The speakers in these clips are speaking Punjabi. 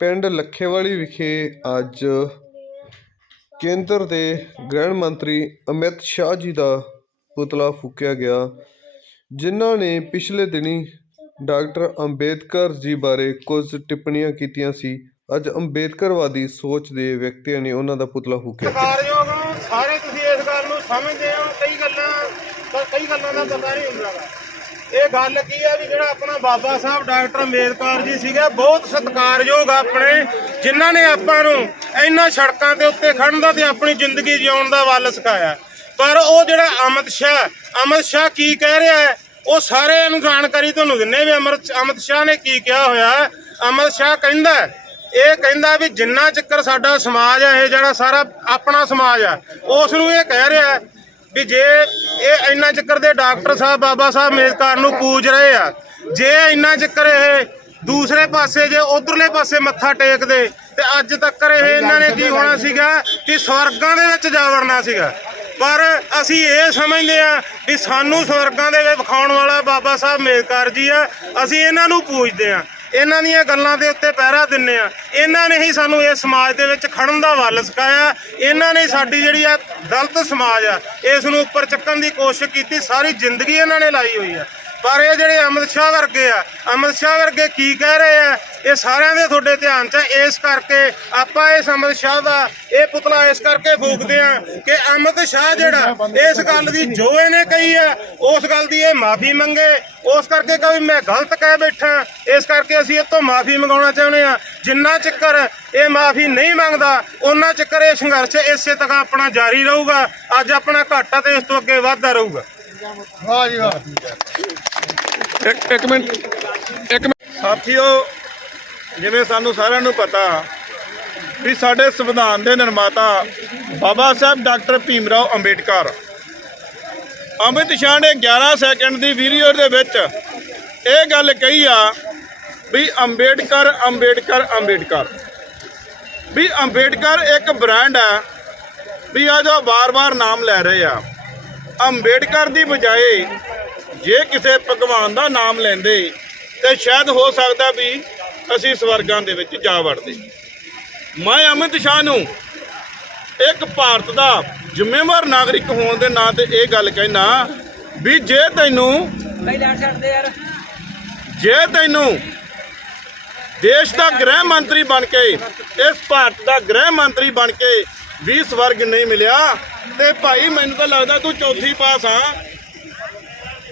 ਪਿੰਡ ਲੱਖੇਵਾਲੀ ਵਿਖੇ ਅੱਜ ਕੇਂਦਰ ਦੇ ਗ੍ਰਹਿ ਮੰਤਰੀ ਅਮਿਤ ਸ਼ਾਹ ਜੀ ਦਾ ਪੁਤਲਾ ਫੂਕਿਆ ਗਿਆ, ਜਿਨ੍ਹਾਂ ਨੇ ਪਿਛਲੇ ਦਿਨੀ ਡਾਕਟਰ ਅੰਬੇਦਕਰ ਜੀ ਬਾਰੇ ਕੁਝ ਟਿੱਪਣੀਆਂ ਕੀਤੀਆਂ ਸੀ। ਅੱਜ ਅੰਬੇਦਕਰਵਾਦੀ ਸੋਚ ਦੇ ਵਿਅਕਤੀਆਂ ਨੇ ਉਹਨਾਂ ਦਾ ਪੁਤਲਾ ਫੂਕਿਆ। ਸਤਿਕਾਰਯੋਗ ਸਾਰੇ ਤੁਸੀਂ ਇਸ ਗੱਲ ਨੂੰ ਸਮਝਦੇ ਹੋ, ਕਈ ਗੱਲਾਂ ਕਈ ਗੱਲਾਂ ਦਾ ਪਤਾ ਨਹੀਂ ਹੁੰਦਾ। ਇਹ ਗੱਲ ਕੀ ਹੈ ਵੀ ਜਿਹੜਾ ਆਪਣਾ ਬਾਬਾ ਸਾਹਿਬ, ਡਾਕਟਰ ਅੰਬੇਦਕਰ ਜੀ ਸੀਗੇ, ਬਹੁਤ ਸਤਿਕਾਰਯੋਗ ਆ ਆਪਣੇ, ਜਿਨ੍ਹਾਂ ਨੇ ਆਪਾਂ ਨੂੰ ਇੰਨਾ ਸੜਕਾਂ ਦੇ ਉੱਤੇ ਖੜਨ ਦਾ ਤੇ ਆਪਣੀ ਜ਼ਿੰਦਗੀ ਜਿਉਣ ਦਾ ਵੱਲ ਸਿਖਾਇਆ। ਪਰ ਉਹ ਜਿਹੜਾ ਅਮਿਤ ਸ਼ਾਹ ਅਮਿਤ ਸ਼ਾਹ ਕੀ ਕਹਿ ਰਿਹਾ ਹੈ? ਉਹ ਸਾਰਿਆਂ ਨੂੰ ਜਾਣਕਾਰੀ ਤੁਹਾਨੂੰ ਦਿੰਨੇ ਵੀ ਅਮਰ, ਅਮਿਤ ਸ਼ਾਹ ਨੇ ਕੀ ਕਿਹਾ ਹੋਇਆ ਅਮਿਤ ਸ਼ਾਹ ਕਹਿੰਦਾ ਇਹ ਕਹਿੰਦਾ ਵੀ ਜਿੰਨਾ ਚੱਕਰ ਸਾਡਾ ਸਮਾਜ ਹੈ, ਇਹ ਜਿਹੜਾ ਸਾਰਾ ਆਪਣਾ ਸਮਾਜ ਆ ਉਸ ਨੂੰ ਇਹ ਕਹਿ ਰਿਹਾ ਵੀ ਜੇ ਇਹ ਇੰਨਾ ਚੱਕਰ ਦੇ ਡਾਕਟਰ ਸਾਹਿਬ ਬਾਬਾ ਸਾਹਿਬ ਅੰਬੇਦਕਰ ਨੂੰ ਪੂਜ ਰਹੇ ਆ ਜੇ ਇੰਨਾ ਚੱਕਰ ਇਹ ਦੂਸਰੇ ਪਾਸੇ ਜੇ ਉਧਰਲੇ ਪਾਸੇ ਮੱਥਾ ਟੇਕਦੇ ਤੇ ਅੱਜ ਤੱਕ ਇਹ ਇਹਨਾਂ ਨੇ ਕੀ ਹੋਣਾ ਸੀਗਾ ਕਿ ਸਵਰਗਾਂ ਦੇ ਵਿੱਚ ਜਾ ਵੜਨਾ ਸੀਗਾ। ਪਰ ਅਸੀਂ ਇਹ ਸਮਝਦੇ ਆ ਵੀ ਸਾਨੂੰ ਸਵਰਗਾਂ ਦੇ ਵਿੱਚ ਵਿਖਾਉਣ ਵਾਲਾ ਬਾਬਾ ਸਾਹਿਬ ਅੰਬੇਦਕਰ ਜੀ ਆ ਅਸੀਂ ਇਹਨਾਂ ਨੂੰ ਪੂਜਦੇ ਆ ਇਹਨਾਂ ਦੀਆਂ ਗੱਲਾਂ ਦੇ ਉੱਤੇ ਪਹਿਰਾ ਦਿੰਨੇ ਆ ਇਹਨਾਂ ਨੇ ਹੀ ਸਾਨੂੰ ਇਸ ਸਮਾਜ ਦੇ ਵਿੱਚ ਖੜਨ ਦਾ ਵੱਲ ਸਿਖਾਇਆ। ਇਹਨਾਂ ਨੇ ਸਾਡੀ ਜਿਹੜੀ ਆ ਗਲਤ ਸਮਾਜ ਆ, ਇਸ ਨੂੰ ਉੱਪਰ ਚੱਕਣ ਦੀ ਕੋਸ਼ਿਸ਼ ਕੀਤੀ। ਸਾਰੀ ਜ਼ਿੰਦਗੀ ਇਹਨਾਂ ਨੇ ਲਾਈ ਹੋਈ ਆ। ਪਰ ਇਹ ਜਿਹੜੇ ਅਮਿਤ ਸ਼ਾਹ ਵਰਗੇ ਆ, ਅਮਿਤ ਸ਼ਾਹ ਵਰਗੇ ਕੀ ਕਹਿ ਰਹੇ ਆ? ਇਹ ਸਾਰਿਆਂ ਦੇ ਤੁਹਾਡੇ ਧਿਆਨ 'ਚ। ਇਸ ਕਰਕੇ ਆਪਾਂ ਇਸ ਅਮਿਤ ਸ਼ਾਹ ਦਾ ਇਹ ਪੁਤਲਾ ਇਸ ਕਰਕੇ ਫੂਕਦੇ ਆ ਕਿ ਅਮਿਤ ਸ਼ਾਹ ਜਿਹੜਾ ਇਸ ਗੱਲ ਦੀ ਜੋ ਇਹਨੇ ਕਹੀ ਆ ਉਸ ਗੱਲ ਦੀ ਇਹ ਮਾਫੀ ਮੰਗੇ। ਉਸ ਕਰਕੇ ਕਹੇ ਮੈਂ ਗਲਤ ਕਹਿ ਬੈਠਾ। ਇਸ ਕਰਕੇ ਅਸੀਂ ਇਹ ਤੋਂ ਮਾਫੀ ਮੰਗਾਉਣਾ ਚਾਹੁੰਦੇ ਆ ਜਿੰਨਾ ਚੱਕਰ ਇਹ ਮਾਫੀ ਨਹੀਂ ਮੰਗਦਾ ਉਹਨਾਂ ਚੱਕਰ ਇਹ ਸੰਘਰਸ਼ ਇਸੇ ਤਰ੍ਹਾਂ ਆਪਣਾ ਜਾਰੀ ਰਹੂਗਾ। ਅੱਜ ਆਪਣਾ ਘਾਟਾ ਤੇ ਇਸ ਤੋਂ ਅੱਗੇ ਵਧਦਾ ਰਹੂਗਾ। ਇੱਕ ਇੱਕ ਮਿੰਟ। ਇੱਕ ਮਿੰਟ। ਸਾਥੀਓ ਜਿਵੇਂ ਸਾਨੂੰ ਸਾਰਿਆਂ ਨੂੰ ਪਤਾ ਵੀ ਸਾਡੇ ਸੰਵਿਧਾਨ ਦੇ ਨਿਰਮਾਤਾ ਬਾਬਾ ਸਾਹਿਬ ਡਾਕਟਰ ਭੀਮ ਰਾਓ ਅੰਬੇਡਕਰ। ਅਮਿਤ ਸ਼ਾਹ ਨੇ 11 ਸੈਕਿੰਡ ਦੀ ਵੀਡੀਓ ਦੇ ਵਿੱਚ ਇਹ ਗੱਲ ਕਹੀ ਆ ਵੀ ਅੰਬੇਡਕਰ ਅੰਬੇਡਕਰ ਅੰਬੇਡਕਰ। ਵੀ ਅੰਬੇਡਕਰ ਇੱਕ ਬ੍ਰਾਂਡ ਹੈ ਵੀ ਆ ਜੋ ਵਾਰ-ਵਾਰ ਨਾਮ ਲੈ ਰਹੇ ਆ। ਅੰਬੇਡਕਰ ਦੀ ਬਜਾਏ ਜੇ ਕਿਸੇ ਭਗਵਾਨ ਦਾ ਨਾਮ ਲੈਂਦੇ ਤੇ ਸ਼ਾਇਦ ਹੋ ਸਕਦਾ ਵੀ ਅਸੀਂ ਸਵਰਗਾਂ ਦੇ ਵਿੱਚ ਜਾ ਵੜਦੇ। ਮੈਂ ਅਮਿਤ ਸ਼ਾਹ ਨੂੰ ਇੱਕ ਭਾਰਤ ਦਾ ਜ਼ਿੰਮੇਵਾਰ ਨਾਗਰਿਕ ਹੋਣ ਦੇ ਨਾਂ ਤੇ ਇਹ ਗੱਲ ਕਹਿਣਾ ਵੀ ਜੇ ਤੈਨੂੰ ਜੇ ਤੈਨੂੰ ਦੇਸ਼ ਦਾ ਗ੍ਰਹਿ ਮੰਤਰੀ ਬਣ ਕੇ ਇਸ ਭਾਰਤ ਦਾ ਗ੍ਰਹਿ ਮੰਤਰੀ ਬਣ ਕੇ ਵੀ ਸਵਰਗ ਨਹੀਂ ਮਿਲਿਆ ਤੇ ਭਾਈ ਮੈਨੂੰ ਤਾਂ ਲੱਗਦਾ ਤੂੰ ਚੌਥੀ ਪਾਸ ਆ।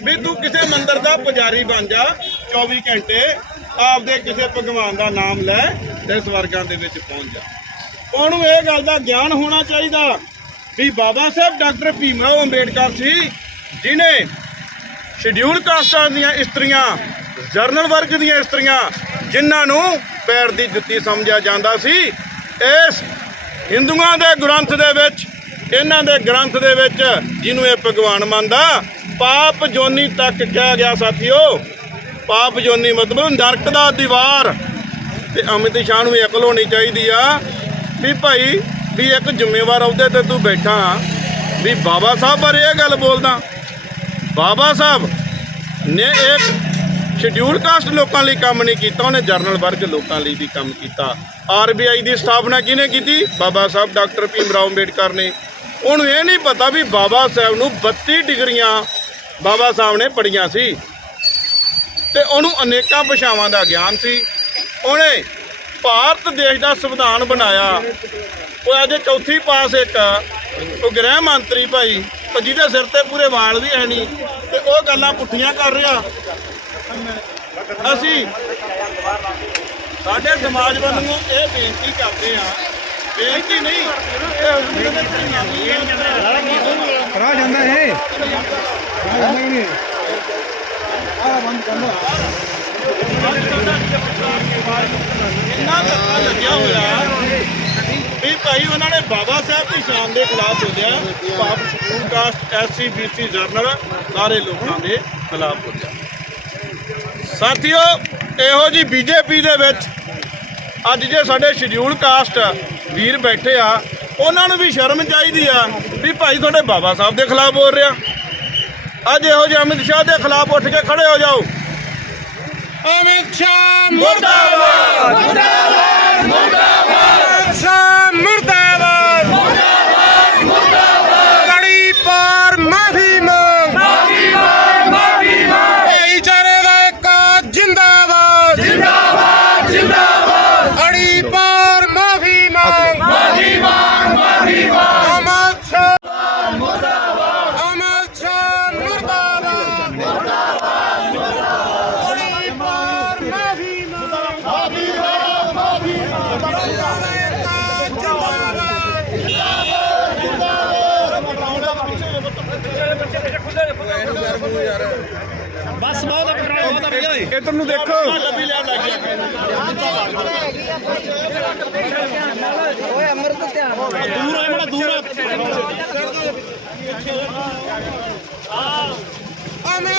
ਵੀ ਤੂੰ ਕਿਸੇ ਮੰਦਿਰ ਦਾ ਪੁਜਾਰੀ ਬਣ ਜਾ 24 ਘੰਟੇ। ਆਪਦੇ ਕਿਸੇ ਭਗਵਾਨ ਦਾ ਨਾਮ ਲੈ ਤੇ ਸਵਰਗਾਂ ਦੇ ਵਿੱਚ ਪਹੁੰਚ ਜਾ। ਉਹਨੂੰ ਇਹ ਗੱਲ ਦਾ ਗਿਆਨ ਹੋਣਾ ਚਾਹੀਦਾ ਵੀ ਬਾਬਾ ਸਾਹਿਬ ਡਾਕਟਰ ਭੀਮਰਾਓ ਅੰਬੇਡਕਰ ਸੀ, ਜਿਨੇ ਸ਼ਡਿਊਲ ਕਾਸਟਾਂ ਦੀਆਂ ਇਸਤਰੀਆਂ ਜਰਨਲ ਵਰਗ ਦੀਆਂ ਇਸਤਰੀਆਂ, ਜਿਨ੍ਹਾਂ ਨੂੰ ਪੈਰ ਦੀ ਜੁੱਤੀ ਸਮਝਿਆ ਜਾਂਦਾ ਸੀ, ਇਸ ਹਿੰਦੂਆਂ ਦੇ ਗ੍ਰੰਥ ਦੇ ਵਿੱਚ, ਇਹਨਾਂ ਦੇ ਗ੍ਰੰਥ ਦੇ ਵਿੱਚ ਜਿਹਨੂੰ ਇਹ ਭਗਵਾਨ ਮੰਨਦਾ, ਪਾਪ ਜੋਨੀ ਤੱਕ ਕਿਹਾ ਗਿਆ ਸਾਥੀਓ ਪਾਪ ਜੋਨੀ ਮਤਲਬ ਨਰਕ ਦਾ ਦੀਵਾਰ। ਤੇ ਅਮਿਤ ਸ਼ਾਹ ਨੂੰ ਇਹ ਅਕਲ ਹੋਣੀ ਚਾਹੀਦੀ ਆ ਵੀ ਭਾਈ, ਵੀ ਇੱਕ ਜ਼ਿੰਮੇਵਾਰ ਅਹੁਦੇ ਤੇ ਤੂੰ ਬੈਠਾ ਵੀ ਬਾਬਾ ਸਾਹਿਬ ਬਾਰੇ ਇਹ ਗੱਲ ਬੋਲਦਾ। ਬਾਬਾ ਸਾਹਿਬ ਨੇ ਇੱਕ ਸ਼ਡਿਊਲ ਕਾਸਟ ਲੋਕਾਂ ਲਈ ਕੰਮ ਨਹੀਂ ਕੀਤਾ, ਉਹਨੇ ਜਰਨਲ ਵਰਗ ਲੋਕਾਂ ਲਈ ਵੀ ਕੰਮ ਕੀਤਾ। ਆਰਬੀਆਈ ਦੀ ਸਥਾਪਨਾ ਕਿਹਨੇ ਕੀਤੀ? ਬਾਬਾ ਸਾਹਿਬ, ਡਾਕਟਰ ਭੀਮ ਰਾਓ ਅੰਬੇਡਕਰ ਨੇ। ਉਹਨੂੰ ਇਹ ਨਹੀਂ ਪਤਾ ਵੀ ਬਾਬਾ ਸਾਹਿਬ ਨੂੰ 32 ਡਿਗਰੀਆਂ ਬਾਬਾ ਸਾਹਿਬ ਨੇ ਪੜੀਆਂ ਸੀ। ਤੇ ਉਹਨੂੰ ਅਨੇਕਾਂ ਭਾਸ਼ਾਵਾਂ ਦਾ ਗਿਆਨ ਸੀ। ਉਹਨੇ ਭਾਰਤ ਦੇਸ਼ ਦਾ ਸੰਵਿਧਾਨ ਬਣਾਇਆ। ਉਹ ਅੱਜ ਚੌਥੀ ਪਾਸ ਇੱਕ, ਉਹ ਗ੍ਰਹਿ ਮੰਤਰੀ ਭਾਈ ਜਿਹਦੇ ਸਿਰ ਤੇ ਪੂਰੇ ਵਾਲ ਵੀ ਹੈ ਨਹੀਂ ਤੇ ਉਹ ਗੱਲਾਂ ਪੁੱਠੀਆਂ ਕਰ ਰਿਹਾ। ਅਸੀਂ ਸਾਡੇ ਸਮਾਜ ਵੱਲੋਂ ਇਹ ਬੇਨਤੀ ਕਰਦੇ ਆ ਬੇਨਤੀ ਨਹੀਂ, ਇਹ ਕਰਾ ਜਾਂਦਾ ਹੈ। ਕਰਾ ਜਾਂਦਾ ਨਹੀਂ। ਇੰਨਾ ਧੱਕਾ ਲੱਗਿਆ ਹੋਇਆ ਵੀ ਭਾਈ, ਉਹਨਾਂ ਨੇ ਬਾਬਾ ਸਾਹਿਬ ਦੀ ਸ਼ਾਨ ਦੇ ਖਿਲਾਫ ਬੋਲਿਆ। ਪਾਪ schedule caste SC BC general, ਸਾਰੇ ਲੋਕਾਂ ਦੇ ਖਿਲਾਫ ਬੋਲਿਆ। ਸਾਥੀਓ, ਇਹੋ ਜੀ ਬੀਜੇਪੀ ਦੇ ਵਿੱਚ ਅੱਜ ਜੇ ਸਾਡੇ ਸ਼ਡਿਊਲ ਕਾਸਟ ਵੀਰ ਬੈਠੇ ਆ, ਉਹਨਾਂ ਨੂੰ ਵੀ ਸ਼ਰਮ ਚਾਹੀਦੀ ਆ ਵੀ ਭਾਈ ਤੁਹਾਡੇ ਬਾਬਾ ਸਾਹਿਬ ਦੇ ਖਿਲਾਫ ਬੋਲ ਰਿਹਾ। ਅੱਜ ਇਹੋ ਜਿਹੇ ਅਮਿਤ ਸ਼ਾਹ ਦੇ ਖਿਲਾਫ ਉੱਠ ਕੇ ਖੜੇ ਹੋ ਜਾਓ। ਅਮਿਤ ਸ਼ਾਹ ਮੁਰਦਾਬਾਦ। ਮੁਰਦਾਬਾਦ। ਮੁਰਦਾਬਾਦ। ਇਧਰ ਨੂੰ ਦੇਖੋ। ਓਏ ਅਮਰ ਤੋਂ ਧਿਆਨ ਦੂਰ ਹੈ ਮੜਾ ਦੂਰ ਆ ਅਮਰ